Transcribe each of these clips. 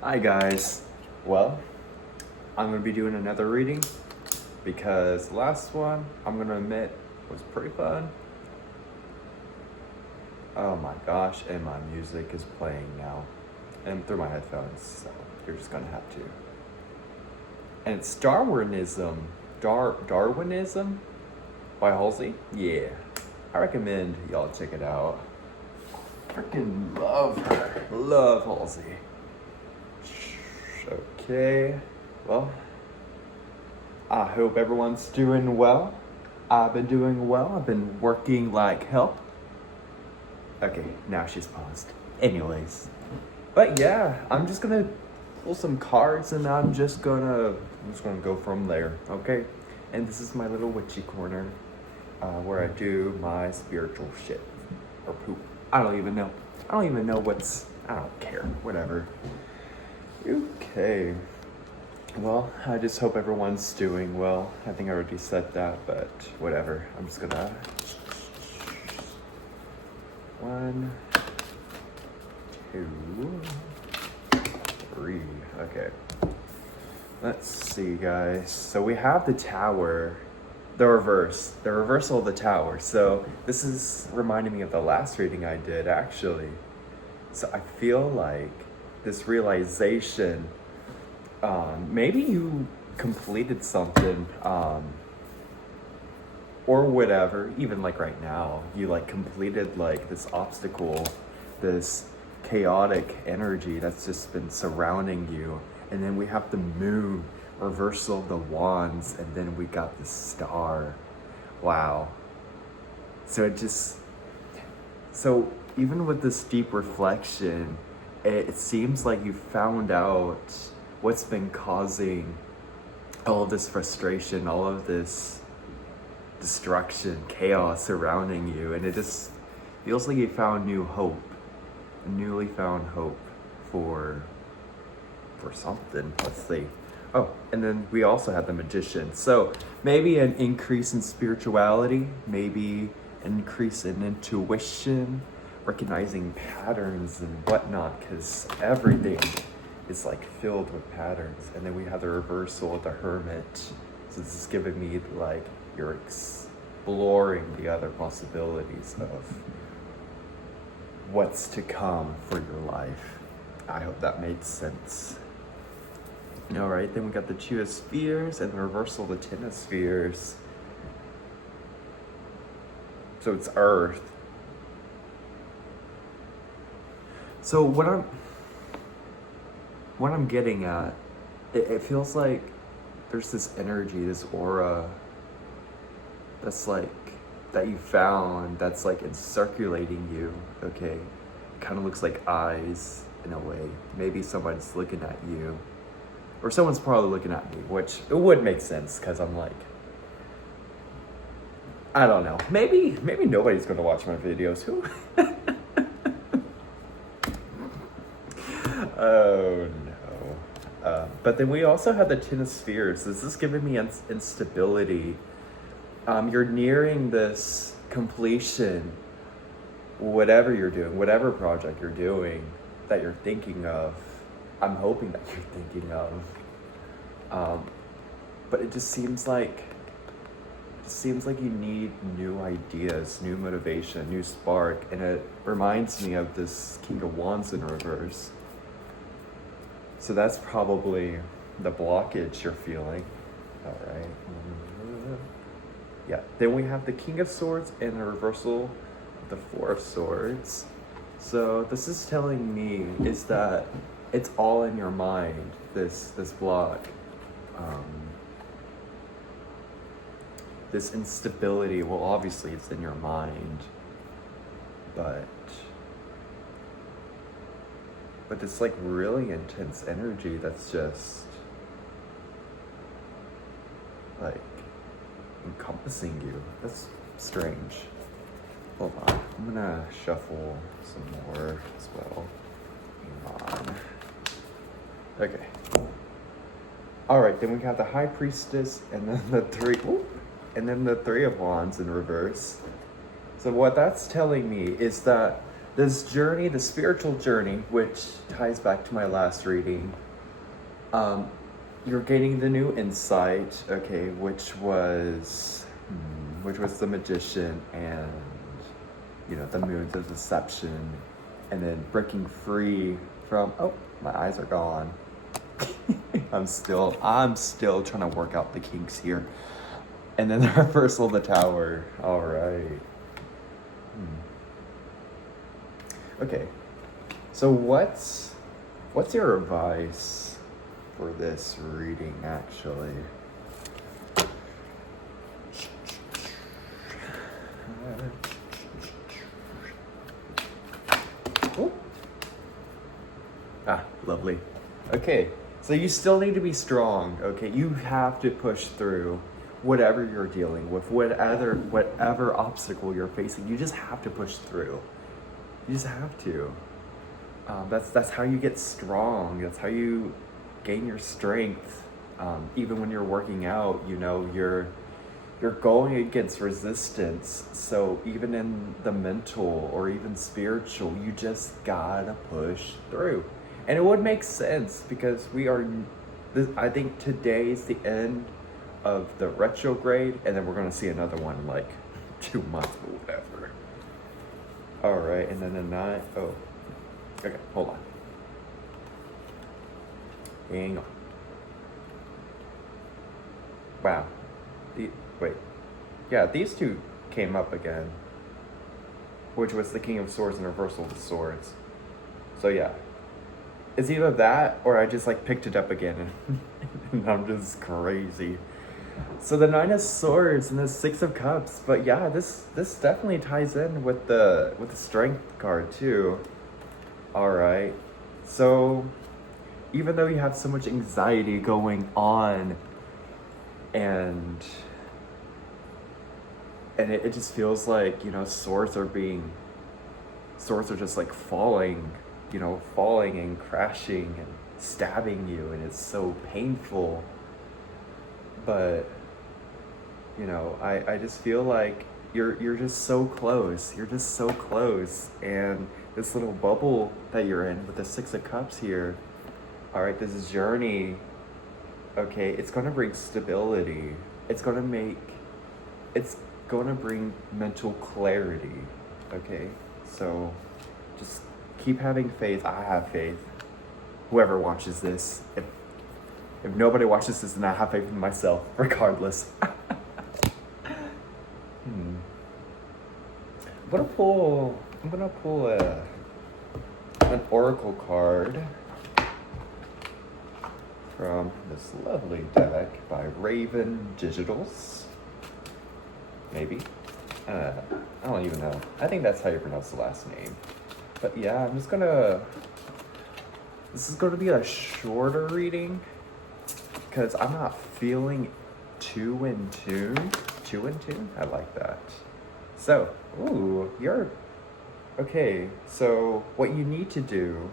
Hi guys. Well, I'm gonna be doing another reading because the last one, I'm gonna admit, was pretty fun. Oh my gosh, and my music is playing now. And through my headphones, so you're just gonna have to. And it's Darwinism by Halsey. Yeah. I recommend y'all check it out. Freaking love her. Love Halsey. Okay, well, I hope everyone's doing well. I've been doing well. I've been working like hell. Okay, now she's paused. Anyways, but yeah, I'm just gonna pull some cards and I'm just gonna go from there. Okay, and this is my little witchy corner, where I do my spiritual shit or poop. I don't even know. I don't care. Whatever. Okay. Well, I just hope everyone's doing well. I think I already said that, but whatever. I'm just gonna... 1, 2, 3. Okay. Let's see, guys. So we have the tower, the reversal of the tower. So this is reminding me of the last reading I did, actually. So I feel like this realization, maybe you completed something, or whatever, even like right now, you like completed like this obstacle, this chaotic energy that's just been surrounding you. And then we have the moon, reversal of the wands, and then we got the star. Wow. So even with this deep reflection, it seems like you found out what's been causing all of this frustration, all of this destruction, chaos surrounding you, and it just feels like you found newly found hope for something. Let's see. Oh, and then we also have the Magician. So maybe an increase in spirituality, maybe an increase in intuition, recognizing patterns and whatnot, because everything is like filled with patterns. And then we have the reversal of the Hermit. So this is giving me like you're exploring the other possibilities of what's to come for your life. I hope that made sense. All right, then we got the Two of Spheres and the reversal of the Ten of Spheres. So it's Earth. So what I'm getting at, it feels like there's this energy, this aura that's like, that you found, that's like it's circulating you, okay? Kind of looks like eyes in a way. Maybe somebody's looking at you. Or someone's probably looking at me, which it would make sense, because I'm like, I don't know. Maybe nobody's going to watch my videos. Who? Oh no. But then we also have the Ten of Spheres. This is giving me instability. You're nearing this completion, whatever you're doing, whatever project you're doing that you're thinking of. I'm hoping that you're thinking of. But it just seems like you need new ideas, new motivation, new spark, and it reminds me of this King of Wands in reverse. So that's probably the blockage you're feeling. All right. Yeah. Then we have the King of Swords and the reversal of the Four of Swords. So this is telling me is that it's all in your mind, this block. This instability, well, obviously it's in your mind, but this like really intense energy that's just like encompassing you. That's strange. Hold on, I'm gonna shuffle some more as well. Hang on. Okay. All right, then we have the High Priestess, and then the Three of Wands in reverse. So what that's telling me is that this journey, the spiritual journey, which ties back to my last reading, you're gaining the new insight, okay, which was the magician and, you know, the moons of deception, and then breaking free from, oh, my eyes are gone. I'm still trying to work out the kinks here. And then the reversal of the tower. All right. Okay. So what's your advice for this reading, actually? Oh. Ah, lovely. Okay. So you still need to be strong, okay? You have to push through whatever you're dealing with, whatever obstacle you're facing. You just have to push through. You just have to. That's how you get strong. That's how you gain your strength. Even when you're working out, you know, you're going against resistance. So even in the mental or even spiritual, you just gotta push through. And it would make sense because I think today is the end of the retrograde, and then we're going to see another one in like 2 months or whatever. All right, and then the 9, oh, okay, hold on. Hang on. Wow. Wait. Yeah, these two came up again, which was the King of Swords and Reversal of the Swords. So yeah. It's either that or I just like picked it up again and I'm just crazy. So the 9 of Swords and the 6 of Cups, but yeah, this definitely ties in with the Strength card too. All right. So even though you have so much anxiety going on and it just feels like, you know, swords are just like falling and crashing and stabbing you, and it's so painful. But, you know, I just feel like you're just so close. You're just so close. And this little bubble that you're in with the 6 of Cups here, all right, this journey, okay, it's going to bring stability. It's going to bring mental clarity, okay? So just keep having faith. I have faith. Whoever watches this, if nobody watches this, then I have faith in myself, regardless. I'm gonna pull an oracle card from this lovely deck by Raven Digitals. Maybe. I don't even know. I think that's how you pronounce the last name. But yeah, this is going to be a shorter reading because I'm not feeling too in tune. I like that. So, okay, so what you need to do,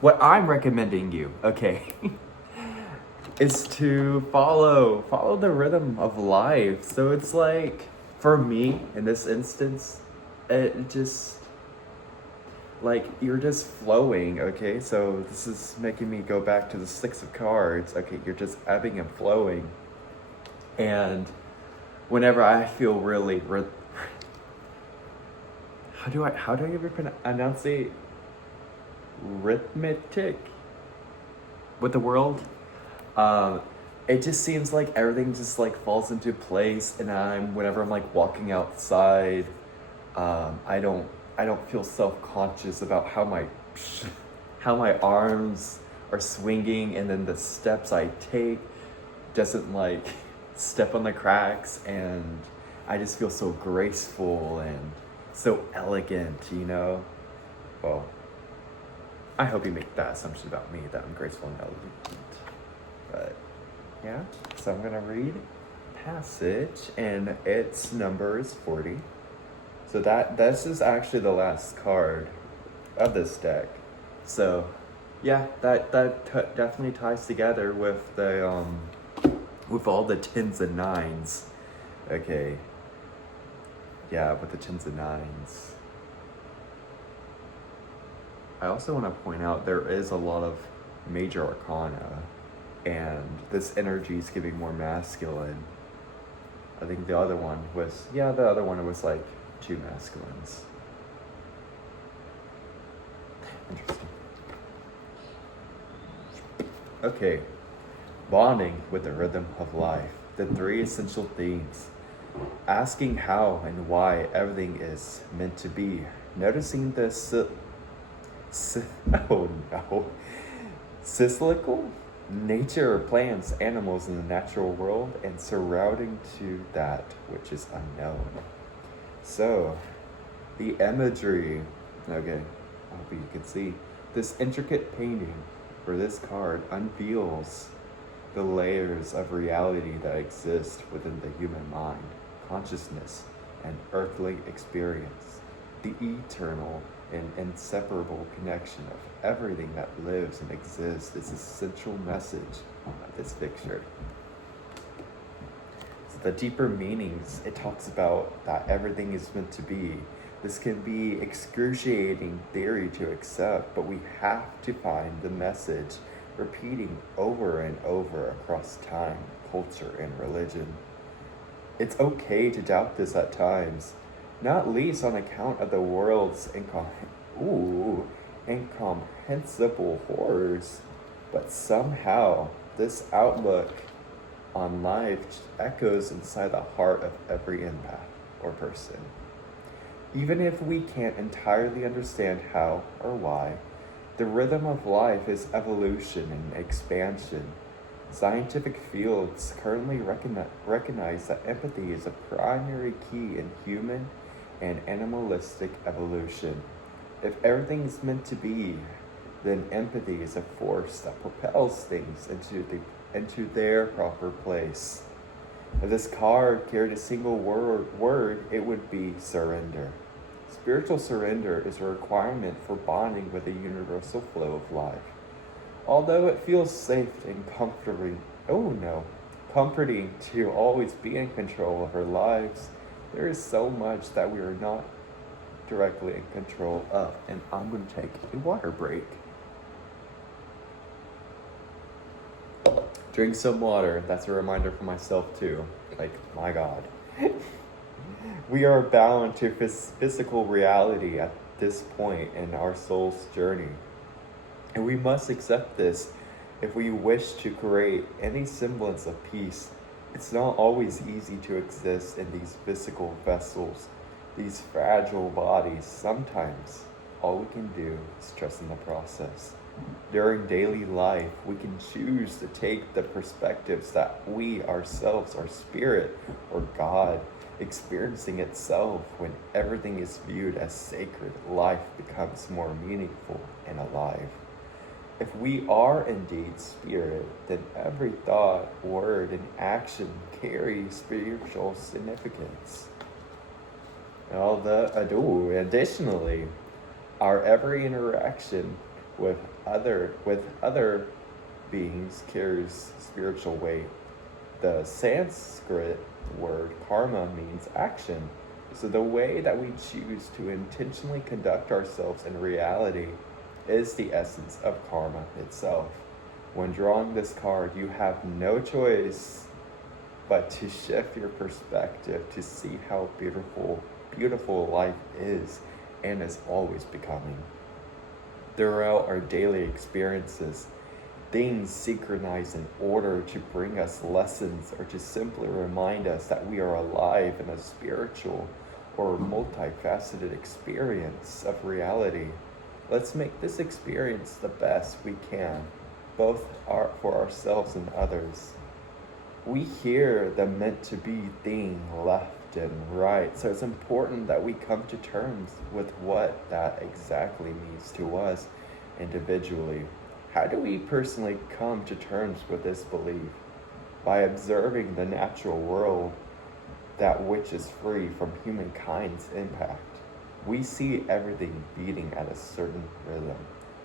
what I'm recommending you, okay, is to follow the rhythm of life. So it's like, for me, in this instance, it just, like, you're just flowing, okay? So this is making me go back to the 6 of Cards. Okay, you're just ebbing and flowing. And whenever I feel really, how do I ever pronounce it? Rhythmic with the world? It just seems like everything just like falls into place, and whenever I'm like walking outside, I don't feel self-conscious about how my arms are swinging, and then the steps I take doesn't like step on the cracks, and I just feel so graceful and so elegant, you know? Well, I hope you make that assumption about me, that I'm graceful and elegant. But yeah, so I'm gonna read Passage, and its number is 40. So this is actually the last card of this deck. So yeah, that definitely ties together with the with all the 10s and 9s. Okay. Yeah, with the tens of nines. I also want to point out there is a lot of major arcana, and this energy is giving more masculine. I think the other one was like two masculines. Interesting. Okay, bonding with the rhythm of life. The three essential themes. Asking how and why everything is meant to be. Noticing the cyclical nature of plants, animals in the natural world, and surrounding to that which is unknown. So, the imagery. Okay, I hope you can see. This intricate painting for this card unveils the layers of reality that exist within the human mind, consciousness, and earthly experience. The eternal and inseparable connection of everything that lives and exists is the central message of this picture. So the deeper meanings, it talks about that everything is meant to be. This can be excruciating theory to accept, but we have to find the message repeating over and over across time, culture, and religion. It's okay to doubt this at times, not least on account of the world's incomprehensible horrors. But somehow, this outlook on life echoes inside the heart of every empath or person. Even if we can't entirely understand how or why, the rhythm of life is evolution and expansion. Scientific fields currently recognize that empathy is a primary key in human and animalistic evolution. If everything is meant to be, then empathy is a force that propels things into their proper place. If this card carried a single word, it would be surrender. Spiritual surrender is a requirement for bonding with the universal flow of life. Although it feels safe and comforting to always be in control of our lives, there is so much that we are not directly in control of. And I'm going to take a water break. Drink some water. That's a reminder for myself too. Like, my God. We are bound to physical reality at this point in our soul's journey. And we must accept this if we wish to create any semblance of peace. It's not always easy to exist in these physical vessels, these fragile bodies. Sometimes all we can do is trust in the process. During daily life, we can choose to take the perspectives that we ourselves are spirit or God experiencing itself. When everything is viewed as sacred, life becomes more meaningful and alive. If we are indeed spirit, then every thought, word, and action carries spiritual significance. Additionally, our every interaction with other beings carries spiritual weight. The Sanskrit word karma means action. So the way that we choose to intentionally conduct ourselves in reality is the essence of karma itself. When drawing this card, you have no choice but to shift your perspective to see how beautiful life is and is always becoming. Throughout our daily experiences, things synchronize in order to bring us lessons or to simply remind us that we are alive in a spiritual or multifaceted experience of reality. Let's make this experience the best we can, both for ourselves and others. We hear the meant to be thing left and right, so it's important that we come to terms with what that exactly means to us individually. How do we personally come to terms with this belief? By observing the natural world, that which is free from humankind's impact. We see everything beating at a certain rhythm.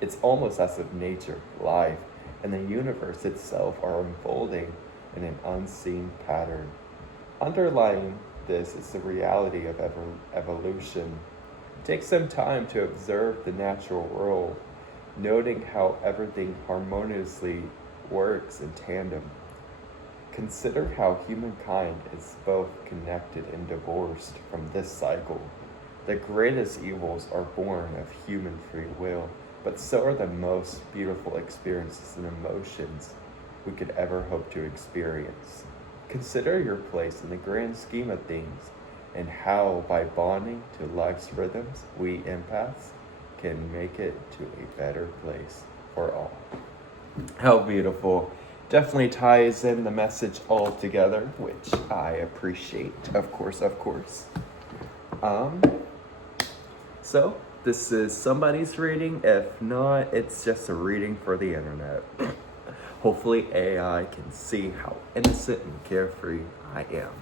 It's almost as if nature, life, and the universe itself are unfolding in an unseen pattern. Underlying this is the reality of evolution. Take some time to observe the natural world, noting how everything harmoniously works in tandem. Consider how humankind is both connected and divorced from this cycle. The greatest evils are born of human free will, but so are the most beautiful experiences and emotions we could ever hope to experience. Consider your place in the grand scheme of things and how, by bonding to life's rhythms, we empaths can make it to a better place for all. How beautiful. Definitely ties in the message all together, which I appreciate, of course. So this is somebody's reading. If not, it's just a reading for the internet. Hopefully AI can see how innocent and carefree I am.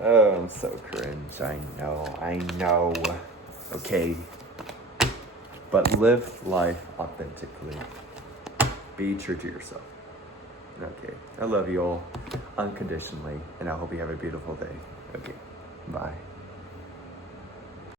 Oh, I'm so cringe. I know. Okay. But live life authentically. Be true to yourself. Okay. I love you all unconditionally, and I hope you have a beautiful day. Okay. Bye.